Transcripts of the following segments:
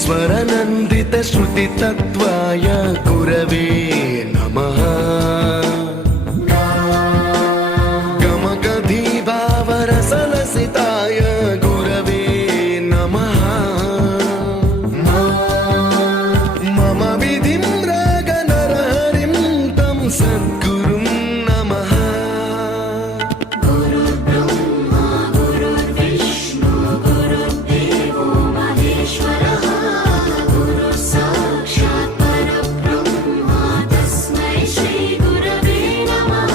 स्वरनन्दित श्रुतितत्त्वाय गुरवे नमः। गमगधीभावरसलसिताय गुरवे नमः। मम विधिं रागनरहरिं तं सद्गुरुं नमः। गुरुर्ब्रह्मा गुरुर्विष्णु गुरुर्देवो महेश्वरः गुरुः साक्षात् परब्रह्म तस्मै श्रीगुरवे नमः।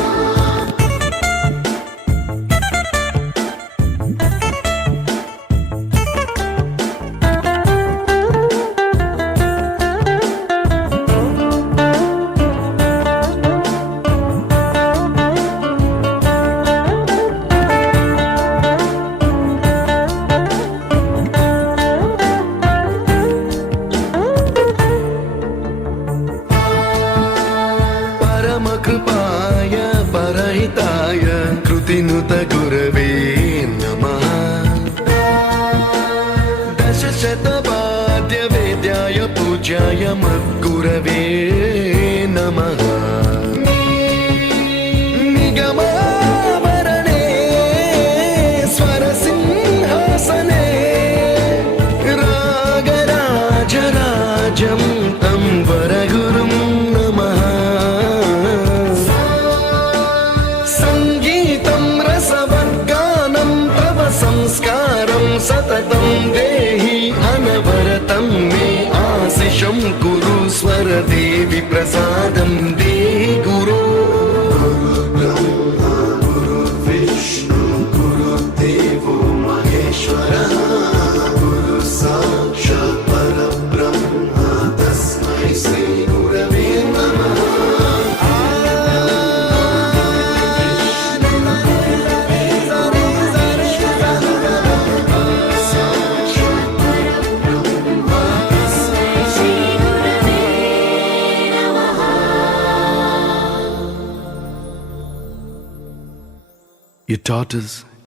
परमकृपाय परहिताय कृतिनुत गुरवे नमः। दशशतवाद्यवेद्याय पूज्याय मद्गुरवे नमः। निगमावरणे स्वरसिंहासने रागराजराजं तं वरगुरुं नमः। संगीतं रसवर्गानं तव संस्कारं सततं देहि अनवरतं मे आशिषं कुरु स्वरदेवि प्रसादं देहि गुरो। गुरुर्ब्रह्मा गुरुर्विष्णु गुरुर्देवो महेश्वरः गुरुः साक्षात् परब्रह्म तस्मै श्रीगुरवे नमः। You taught us